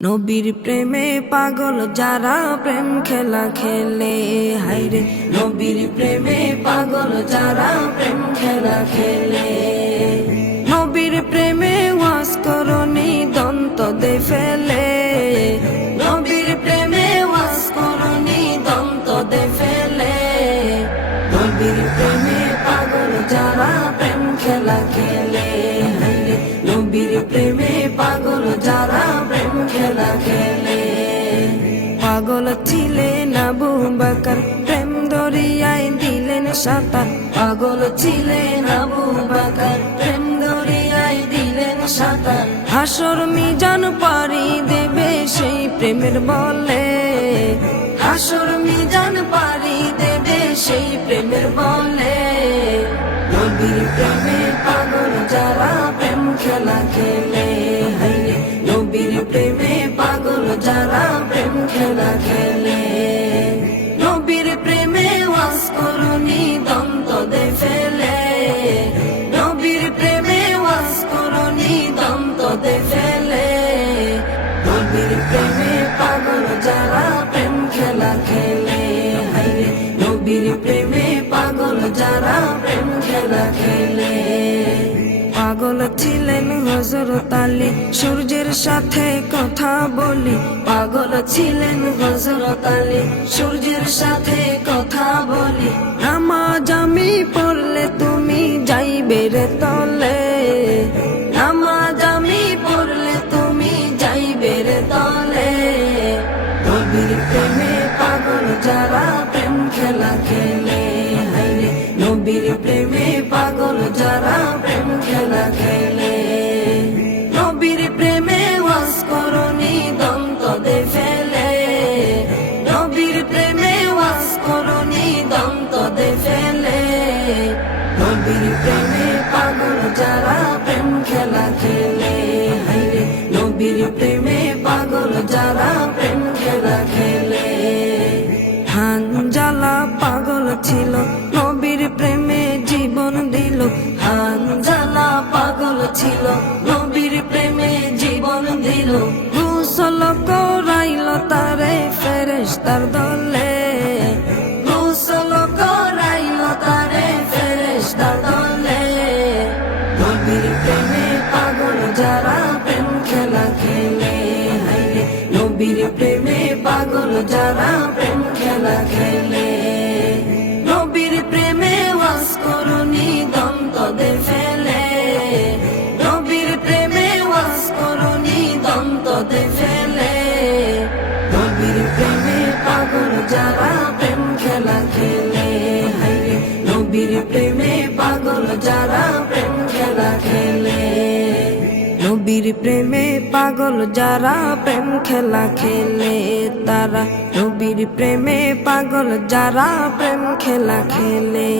নবীর প্রেমে পাগল যারা প্রেম খেলা খেলে, হায়রে নবীর প্রেমে পাগল যারা প্রেম খেলা খেলে। নবীর প্রেমে ওয়াজ করনি দন্ত দে ফেলে, নবীর প্রেমে ওয়াজ করনি দন্ত দে ফেলে। নবীর প্রেমে পাগল যারা প্রেম খেলা খেলে, হায়রে নবীর প্রেমে পাগল যারা প্রেম খেলা খেলে। পাগল ছিলেন আবু বকর, প্রেম দরিয়ায় দিলেন সাঁতার। পাগল ছিলেন আবু বকর, প্রেম দরিয়ায় দিলেন সাঁতার। হাসর মিজান পারি দেবে সেই প্রেমের বলে, হাসর মিজান পারি দেবে সেই প্রেমের বলে। নবীর প্রেমে পাগল যারা প্রেম খেলা খেলে, হায়রে নবীর প্রেমে পাগল যারা প্রেম খেলা খেলে। নবীর প্রেমে ওয়াজ করনি দন্ত দে ফেলে, নবীর প্রেমে ওয়াজ করনি দন্ত দে ফেলে। নবীর প্রেমে পাগল যারা প্রেম খেলা খেলে, হায়রে নবীর প্রেমে পাগল যারা প্রেম খেলা খেলে। পাগল ছিলেন হযরত আলী, সূর্যের সাথে কথা বলি। পাগল ছিলেন হযরত আলী, সূর্যের সাথে কথা বলি। নামাজ আমি পড়লে তুমি যাইবে রে তলে, নামাজ আমি পড়লে তুমি যাইবে রে তলে। নবীর প্রেমে পাগল যারা প্রেম খেলা খেলে, হায়রে নবীর প্রেমে পাগল যারা প্রেম খেলা খেলে। নবীর প্রেমে ওয়াজ করনি দন্ত দে ফেলে, নবীর প্রেমে ওয়াজ করনি দন্ত দে ফেলে। নবীর প্রেমে পাগল যারা প্রেম খেলা খেলে, হায়রে নবীর প্রেমে পাগল যারা প্রেম খেলা খেলে। হানজালা পাগল ছিল, নবীর প্রেমে জীবন দিল। হানজালা পাগল ছিল, নবীর প্রেমে জীবন দিল। গোসল করাইল তারে ফেরেশতার দলে, গোসল করাইল তারে ফেরেশতার দলে। নবীর প্রেমে পাগল যারা প্রেম খেলা খেলে, হায়রে নবীর প্রেমে পাগল যারা প্রেম খেলা খেলে। নবীর প্রেমে ওয়াজ করনি দন্ত দে ফেলে, নবীর প্রেমে ওয়াজ করনি দন্ত দে ফেলে। নবীর প্রেমে পাগল যারা প্রেম খেলা খেলে, হায়রে নবীর প্রেমে পাগল যারা প্রেম খেলা খেলে। নবীর প্রেমে পাগল যারা প্রেম খেলা খেলে, তারা নবীর প্রেমে পাগল যারা প্রেম খেলা খেলে।